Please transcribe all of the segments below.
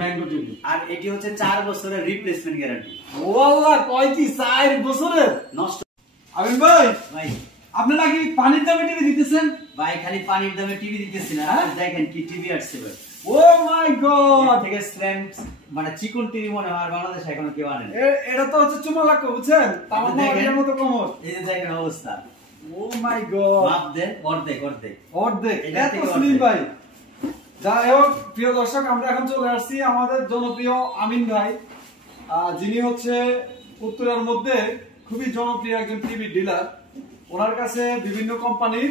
Mango TV আর এটি হচ্ছে 4 বছরের রিপ্লেসমেন্ট গ্যারান্টি। ও আল্লাহ, কয় কি 4 বছরের নষ্ট? আমিন ভাই, ভাই আপনি নাকি পানির দামে টিভি দিতেছেন? ভাই খালি পানির দামে টিভি দিতেছি না, দেখেন কি টিভি আসছে ভাই। ও মাই গড, থেকে স্ল্যাম মানে চিকন টিভি মনে হয় বাংলাদেশে এখনো কেউ আনে না। এটা তো হচ্ছে চুমা লাক্কা, বুঝছেন? তামার মতো কোমর। এই যে দেখেন অবস্থা। ও মাই গড, মাপ দেন অর্ধেক অর্ধেক অর্ধেক, এটা এত থেকে স্লিম ভাই। যাই হোক প্রিয় দর্শক, আমরা এখন চলে আসছি আমাদের জনপ্রিয় আমিন ভাই, যিনি হচ্ছে উত্তরার মধ্যে খুবই জনপ্রিয় একজন টিভি ডিলার। ওনার কাছে বিভিন্ন কোম্পানির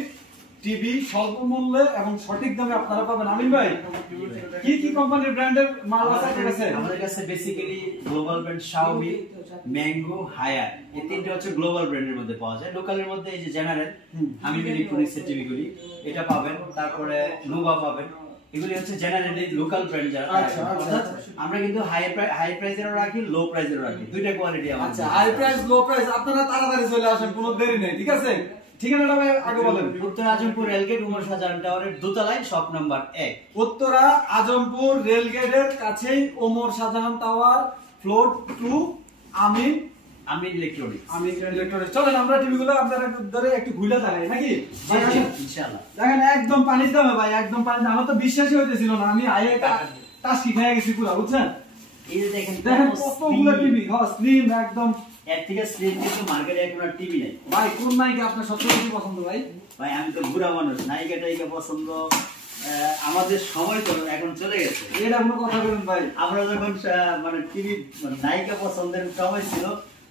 টিভি স্বল্প মূল্যে এবং সঠিক দামে আপনারা পাবেন। আমিন ভাই, কি কি কোম্পানির ব্র্যান্ডের মাল আছে আপনার কাছে? আমাদের কাছে basically global brand Xiaomi, Mango, Haier, এই তিনটে হচ্ছে গ্লোবাল ব্র্যান্ডের মধ্যে পাওয়া যায়। লোকালের মধ্যে এই যে জেনারেল আমিন ইলেকট্রনিক্স এর টিভিগুলি এটা পাবেন, তারপরে নোভা পাবেন। এগুলি হচ্ছে জেনারেলি লোকাল ব্র্যান্ড যারা। আমরা কিন্তু হাই প্রাইসেরও রাখি, লো প্রাইসেরও রাখি, দুইটা কোয়ালিটি আমাদের। আচ্ছা, হাই প্রাইস লো প্রাইস, আপনারা তাড়াতাড়ি চলে আসেন, কোনো দেরি নেই, ঠিক আছে? ঠিকানাটা ভাই আগে বলেন। উত্তরা আজমপুর রেলগেট উমর শাহজাহান টাওয়ারের দোতলায় শপ নাম্বার 1। উত্তরা আজমপুর রেলগেটের কাছেই ওমর শাহজাহান টাওয়ার, ফ্লোর 2, আমিন ইলেকট্রনিক্স। চলেন আমরা টিভিগুলো আপনাদের ধরে একটু ঘুরে দেখাই নাকি? ইনশাআল্লাহ। দেখেন একদম পানির দামে ভাই, একদম পানির দামে। আমার তো বিশ্বাসই হইতেছিল না, আমি আইয়ে টাস্কি খেয়ে গেছি পুরো, বুঝছেন? এই যে দেখেন কতগুলো টিভি, স্লিম একদম। এর থেকে স্লিম কিন্তু মার্কেটে এখন আর টিভি নাই ভাই। কোন নায়িকা আপনার সবচেয়ে বেশি পছন্দ ভাই? ভাই আমি তো বুড়া মানুষ, নায়িকা পছন্দ। আমাদের সময় তো এখন চলে গেছে, এটা কোনো কথা বলেন ভাই। আমরা যখন মানে টিভি নায়িকা পছন্দের সময় ছিল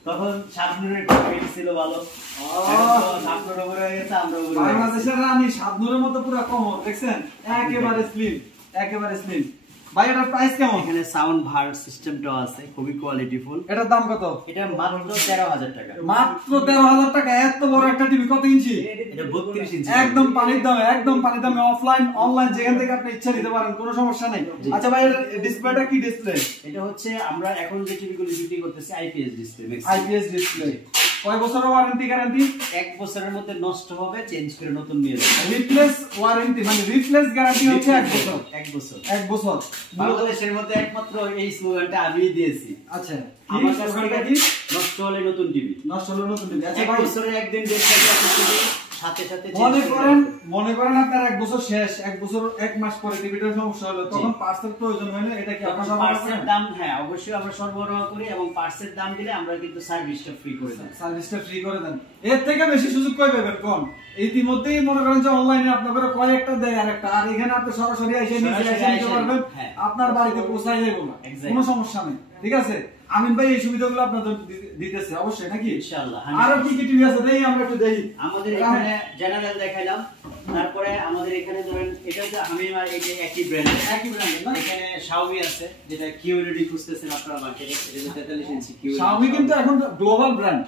তখন শাবনূরের টিভি ছিল ভালো। শাবনূর ওপরে হয়ে গেছে, আমরা ওপরে। বাংলাদেশের রানী শাবনূরের মতো পুরো কোমর, দেখছেন? একেবারে স্লিম, একেবারে স্লিম। ভাই এটার প্রাইস কেমন? এখানে সাউন্ড ভার সিস্টেমটাও আছে, খুবই কোয়ালিটিফুল। এটার দাম কত? এটা মাত্র 13,000 টাকা। মাত্র 13,000 টাকা। এত বড় একটা টিভি, কত ইঞ্চি? এটা 32 ইঞ্চি। একদম পানির দামে, একদম পানির দামে। অফলাইন অনলাইন যেখান থেকে আপনি ইচ্ছা নিতে পারেন, কোনো সমস্যা নেই। আচ্ছা ভাই, ডিসপ্লেটা কি ডিসপ্লে? এটা হচ্ছে আমরা এখন যে টিভিগুলো বিক্রি করতেছি আইপিএস ডিসপ্লে। IPS display. কয় বছরের ওয়ারেন্টি গ্যারান্টি? 1 বছরের মধ্যে নষ্ট হবে, চেঞ্জ করে নতুন নিয়ে যাবে। রিপ্লেস ওয়ারেন্টি মানে রিপ্লেস গ্যারান্টি হচ্ছে 1 বছর। 1 বছর। 1 বছর। বাংলাদেশের মধ্যে একমাত্র এই স্লোগানটা আমিই দিয়েছি। আচ্ছা, আমার কাছে কি নষ্ট হলে নতুন টিভি, নষ্ট হলে নতুন টিভি। আচ্ছা 1 ভাই, বছরে একদিন ডেট থাকে সাথে সাথে মনে করেন আপনার 1 বছর শেষ, 1 বছর 1 মাস পরে টিভিটার সমস্যা হলো, তখন পার্সেল প্রয়োজন হয় না? এটা কি আপনারা পার্সেল দাম? হ্যাঁ অবশ্যই আমরা সরবরাহ করি, এবং পার্সেল দাম দিলে আমরা কিন্তু সার্ভিসটা ফ্রি করে দেন। সার্ভিসটা ফ্রি করে দেন। এর থেকে বেশি সুযোগ কই পাবেন কোন? ইতিমধ্যেই মনে করেন যে অনলাইনে আপনাদের কয়েকটা দেয় আরেকটা, আর এখানে আপনি সরাসরি এসে নিতে পারবেন, আপনার বাড়িতে পৌঁছায় যাবে না, কোনো সমস্যা নেই, ঠিক আছে? আমিন ভাই এই সুবিধাগুলো আপনাদের দিতেছে অবশ্যই নাকি? ইনশাআল্লাহ। আরো কি কি টিভি আছে দেখি, আমরা একটু দেখি। আমাদের এখানে জেনারেল দেখাইলাম, তারপরে আমাদের এখানে ধরেন এটা যে আমি এই যে একই ব্র্যান্ড না, এখানে শাওমি আছে, যেটা কিউএলইডি খুঁজতেছেন আপনারা মার্কেটে, এটা 43 ইঞ্চি কিউএলইডি। শাওমি কিন্তু এখন গ্লোবাল ব্র্যান্ড,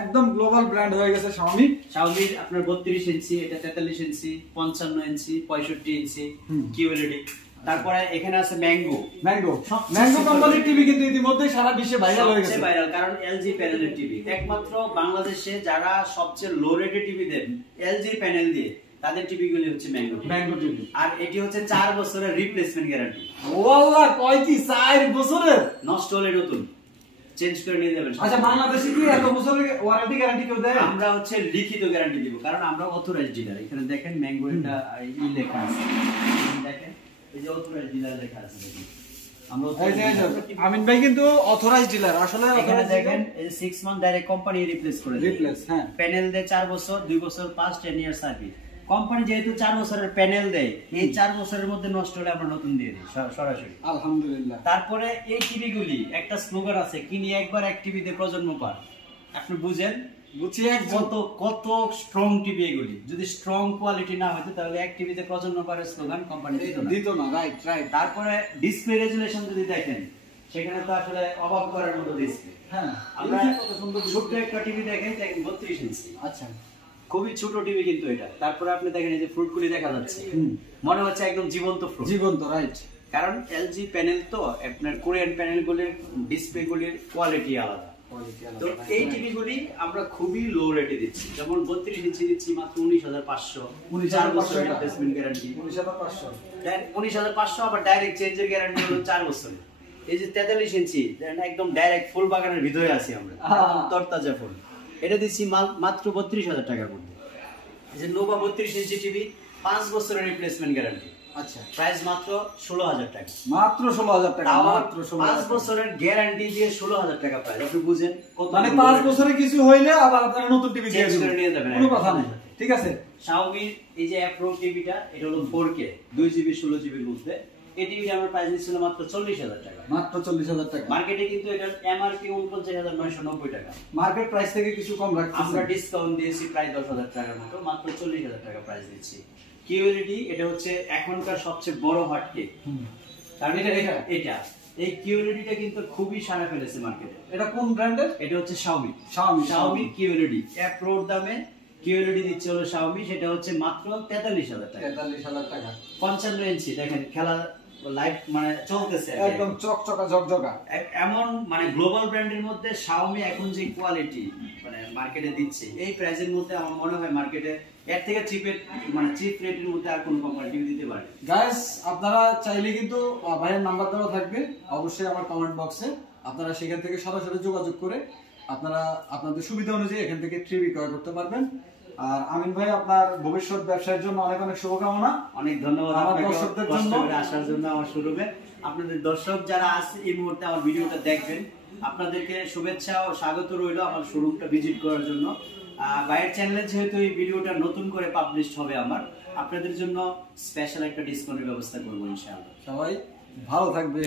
একদম গ্লোবাল ব্র্যান্ড হয়ে গেছে শাওমি। শাওমির আপনার 32 ইঞ্চি, এটা 43 ইঞ্চি, 55 ইঞ্চি, 65 ইঞ্চি কিউএলইডি। তারপরে এখানে আছে ম্যাঙ্গো কোম্পানির টিভি, কিন্তু ইতিমধ্যে সারা বিশ্বে ভাইরাল হয়ে গেছে। ভাইরাল কারণ এলজি প্যানেলের টিভি। একমাত্র বাংলাদেশে যারা সবচেয়ে লো রেটের টিভি দেন এলজি প্যানেল দিয়ে, তাদের টিভিগুলি হচ্ছে ম্যাঙ্গো টিভি। আর এটি হচ্ছে 4 বছরের রিপ্লেসমেন্ট গ্যারান্টি। ও আল্লাহ, কয় কি 4 বছরের? নষ্ট হলে নতুন চেঞ্জ করে নিয়ে যাবেন। আচ্ছা, বাংলাদেশে কি এত বছরের ওয়ারেন্টি গ্যারান্টি কেউ দেয়? আমরা হচ্ছে লিখিত গ্যারান্টি দিব, কারণ আমরা অথরাইজড ডিলার। এখানে দেখেন ম্যাঙ্গো এটা লেখা আছে, দেখেন এই যে অথরাইজড ডিলার লেখা আছে, দেখেন আমিন ভাই কিন্তু অথরাইজড ডিলার। আসলে এখানে দেখেন এই যে 6 মান্থ ডাইরেক্ট কোম্পানি রিপ্লেস করে দেয়। হ্যাঁ, প্যানেল দেয় 4 বছর, 2 বছর পাস, 10 ইয়ার সার্ভিস। কোম্পানি যেহেতু 4 বছরের প্যানেল দেয়, এই 4 বছরের মধ্যে নষ্ট হলে আমরা নতুন দিয়ে দিই সরাসরি, আলহামদুলিল্লাহ। তারপরে এই টিভিগুলি একটা স্লোগান আছে, কিনি একবার এক টিভিতে প্রজন্ম পার। আপনি বুঝেন কত স্ট্রং টিভি এগুলি। যদি স্ট্রং কোয়ালিটি না হতো তাহলে এক টিভিতে প্রজন্ম পারের স্লোগান কোম্পানি দিত না। রাইট। তারপরে ডিসপ্লে রেজুলেশন যদি দেখেন, সেখানে তো আসলে অবাক করার মতো ডিসপ্লে। হ্যাঁ, আমরা ছোট্ট একটা টিভি দেখেন 32 ইঞ্চি। আচ্ছা, খুবই ছোট টিভি কিন্তু এটা। তারপরে আপনি দেখেন এই যে ফ্রুটগুলি দেখা যাচ্ছে, মনে হচ্ছে একদম জীবন্ত ফ্রুট। জীবন্ত, রাইট। কারণ এলজি প্যানেল তো আপনার কোরিয়ান প্যানেলগুলির ডিসপ্লেগুলির কোয়ালিটি আলাদা। তো এই টিভি গুলি আমরা খুবই লো রেটে দিচ্ছি, যেমন 32 ইঞ্চি দিচ্ছি মাত্র 19,500, 4 বছরের রিপ্লেসমেন্ট গ্যারান্টি। 19,500 আবার ডাইরেক্ট চেঞ্জের গ্যারান্টি হলো 4 বছর। এই যে 43 ইঞ্চি একদম ডাইরেক্ট ফুল বাগানের ভিতরে আছি আমরা, তরতাজা ফুল, এটা দিচ্ছি মাত্র 32,000 টাকার মধ্যে। এই যে নোভা 32 ইঞ্চি টিভি 5 বছরের রিপ্লেসমেন্ট গ্যারান্টি। আচ্ছা, প্রাইস মাত্র 16,000 টাকা। মাত্র 16,000 টাকা, মাত্র 5 বছরের গ্যারান্টি দিয়ে 16,000 টাকা প্রাইস। আপনি বুঝেন কত, মানে 5 বছরে কিছু হইলে আবার আপনারা নতুন টিভি দিয়ে চেঞ্জ করে নিয়ে যাবেন, কোনো কথা নেই। ঠিক আছে, Xiaomi এই যে Pro টিভিটা, এটা হলো 4K 2GB 16GB এর মধ্যে। এই টিভিটা আমরা প্রাইস নিচ্ছিল মাত্র 40,000 টাকা, মাত্র 40,000 টাকা। মার্কেটে কিন্তু এটার এমআরপি 49,990 টাকা, মার্কেট প্রাইস থেকে কিছু কম রাখছি আমরা ডিসকাউন্ট দিয়েছি প্রায় 10,000 টাকার মতো, মাত্র 40,000 টাকা প্রাইস দিচ্ছি। QLED এটা হচ্ছে এখনকার সবচেয়ে বড় হটকেক, কারণ এটা এই QLED-টা কিন্তু খুবই সাড়া ফেলেছে মার্কেটে। এটা কোন ব্র্যান্ডের? এটা হচ্ছে Xiaomi QLED। Proর দামে QLED দিচ্ছে হলো Xiaomi, সেটা হচ্ছে মাত্র 43,000 টাকা। 43,000 টাকা। 55 ইঞ্চি দেখেন, খেলা লাইভ মানে চলতেছে একদম চকচকা ঝকঝকা। এমন মানে গ্লোবাল ব্র্যান্ডের মধ্যে Xiaomi এখন যে কোয়ালিটি মানে মার্কেটে দিচ্ছে, এই প্রাইসের মধ্যে আমার মনে হয় মার্কেটে এর থেকে চিপ রেটের মধ্যে আর কোন কোম্পানি দিতে পারে। গাইস, আপনারা চাইলে কিন্তু ভাইয়ের নাম্বার দেওয়া থাকবে অবশ্যই আমার কমেন্ট বক্সে, আপনারা সেখান থেকে সরাসরি যোগাযোগ করে আপনারা আপনাদের সুবিধা অনুযায়ী এখান থেকে টিভি ক্রয় করতে পারবেন। আর আমিন ভাই, আপনার ভবিষ্যৎ ব্যবসার জন্য অনেক অনেক শুভকামনা। অনেক ধন্যবাদ আমার আপনাকে দর্শকদের কষ্ট জন্য করে আসার জন্য আমার শোরুমে। আপনাদের দর্শক যারা আছে এই মুহূর্তে আমার ভিডিওটা দেখবেন, আপনাদেরকে শুভেচ্ছা ও স্বাগত রইল আমার শোরুমটা ভিজিট করার জন্য। ভাইয়ের চ্যানেলে যেহেতু এই ভিডিওটা নতুন করে পাবলিশ হবে, আমার আপনাদের জন্য স্পেশাল একটা ডিসকাউন্টের ব্যবস্থা করবো ইনশাআল্লাহ। সবাই ভালো থাকবে।